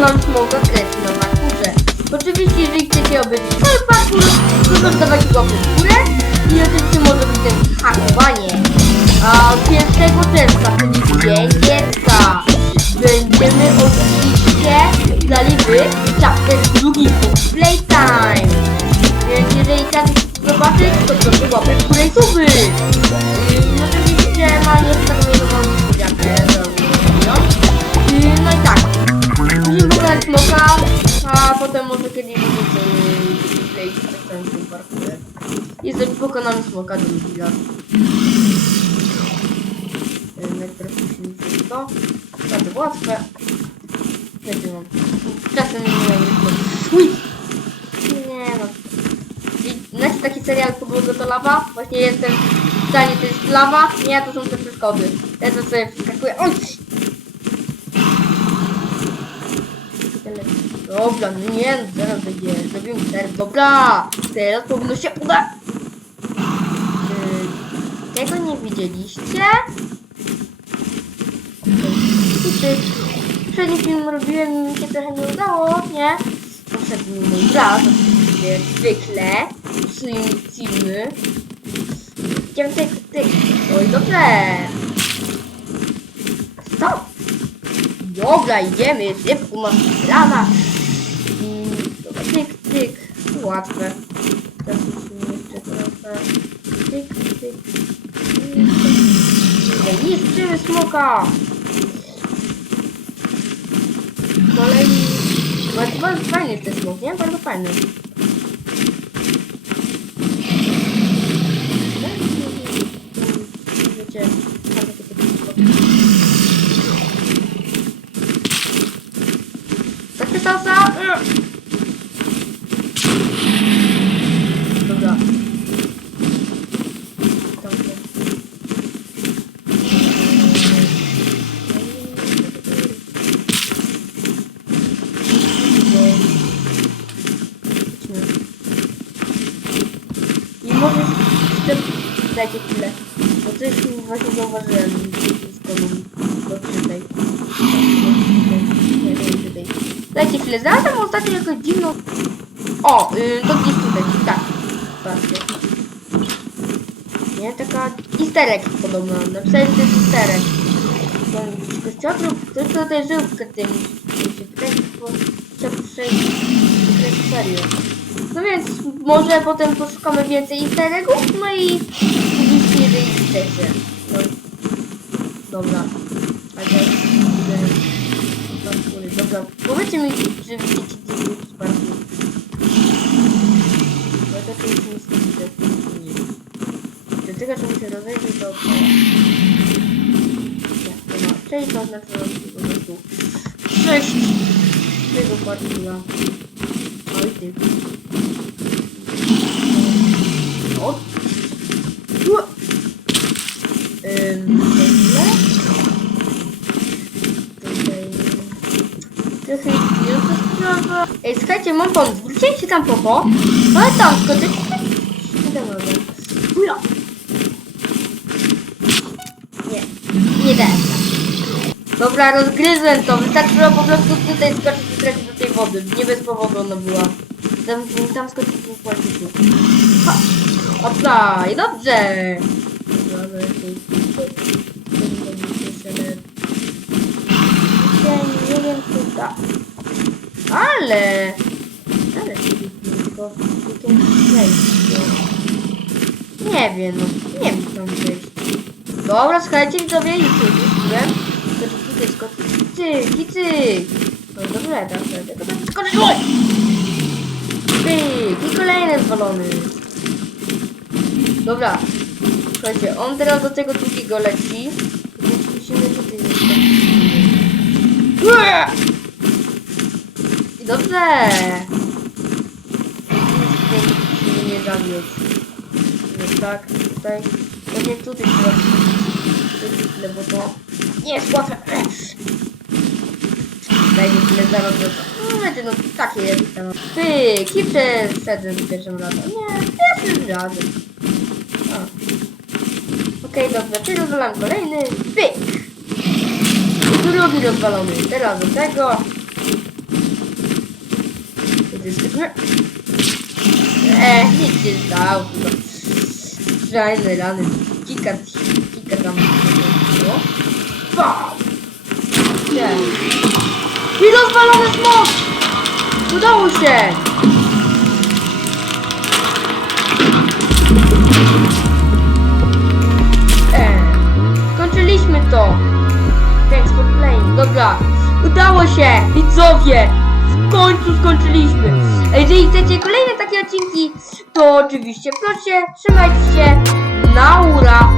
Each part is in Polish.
pokonam smoka kreski na parkurze. Oczywiście, jeżeli chcecie obejrzeć cały parkur, to zostawiacie łapkę w górę i oczywiście może być też hakowanie. A 1 czerwca, czyli dziecka, będziemy oczywiście dali wy chapter drugi po playtime. Więc jeżeli chcecie zobaczyć, to proszę łapę w górę i suby. Ym, Oczywiście mam jeszcze potem może kiedyś będziemy play w tym parkurze. Jeżeli pokonamy smoka do Lidla. Najpierw musimy zrobić to. Bardzo łatwe. Wiecie no. Czasem nie mam! Nie no. Znacie taki serial Podłoga to lawa? Właśnie jestem w stanie to jest lawa. Nie, to są te przeszkody. Ja to sobie wskakuję. Oj! Dobra, no nie, no zaraz będzie. Zrobimy ser. Dobra! Teraz powinno się udać. Yy, Tego nie widzieliście? Tutaj poprzedni film robiłem i mi się trochę nie udało, nie? Poprzedni mój brat, oczywiście, jak zwykle, mi filmy. Idziemy tyk, tyk. Oj, dobrze. Stop. Dobra, idziemy, szybko, masz rana. Tyk, tyk. Łatwe. Teraz musimy jeszcze trochę. Tyk, tyk. Ej, Niszczymy smoka! Kolejny... Bardzo, fajny ten smok, nie? Bardzo fajny. Wiecie. Takie salsa! Dobra. Dobrze. I może jeszcze... Dajcie chwilę. Bo coś właśnie zauważyłem z kolumn. Do czytaj. Nie, nie czytaj. Dajcie chwilę. Znalazłem ostatnio jakąś dziwną... O, yy, to gdzieś tutaj. Tak. Patrzcie. Nie, taka easter egg podobna. Napisałem, że to jest easter egg. No więc może potem poszukamy więcej easter eggów, no i widzicie, jeżeli chcecie. No. Dobra. A teraz idę na góry. Dobra, powiedzcie mi, czy widzicie gdzieś jest parku. Bo ja to już nic nie widzę. Do tego, że muszę rozejrzeć, to... Nie, nie ma. Cześć, to znaczy, że po prostu... Cześć! Tego parkura. Oj ty. Ej, słuchajcie, mam pomysł. Wróciłem się tam popo. No ale tam, rady. Ula! Nie, nie da. Dobra, rozgryzłem to. Wystarczyło po prostu tutaj skoczyć i trafić do tej wody. Nie bez powodu ona była. Tam, tam skoczyć do płaciku. I dobrze! Dobra, nie wiem co da. Ale... Ale tylko tylko przejść. Nie wiem, no. Nie wiem tam przejść. Dobra, słuchajcie, widzowie, już wiem. To tutaj skoczyć. Cyk i cyk. No i dobrze, tak, tylko tak skoczyć. Oj! Cyk i kolejny zwalony. Dobra. Słuchajcie, on teraz do tego drugiego leci. Więc musimy tutaj zostawić. Ue! I dobrze. Musimy nie zabić. Nie, tak, tutaj. Pewnie tutaj. Tutaj chwilę, bo to nie jest łatwe. Daj mi chwilę zaraz do to. No wiecie, no takie jest tam. Pyk, i przeszedłem pierwszym razem. Nie, pierwszym razem. Okej, dobra, czyli rozwalam kolejny. Pyk! Drugi rozwalony. Teraz do tego. Jesteśmy. Eee, nic stało. tylko Fajne rany. Kika, kika tam. było. Bam! Nie. I rozwalony smok! Udało się! Eee, skończyliśmy to. Thanks for playing. Dobra, udało się, widzowie w końcu skończyliśmy. Hmm. E, jeżeli chcecie kolejne takie odcinki, to oczywiście proszę, trzymajcie się, naura.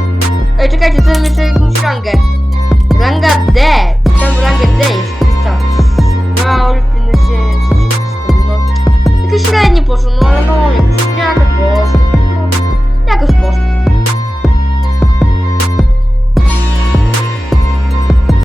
Ej, czekajcie, co mam jeszcze jakąś rangę? Ranga D, tam rangę D jest.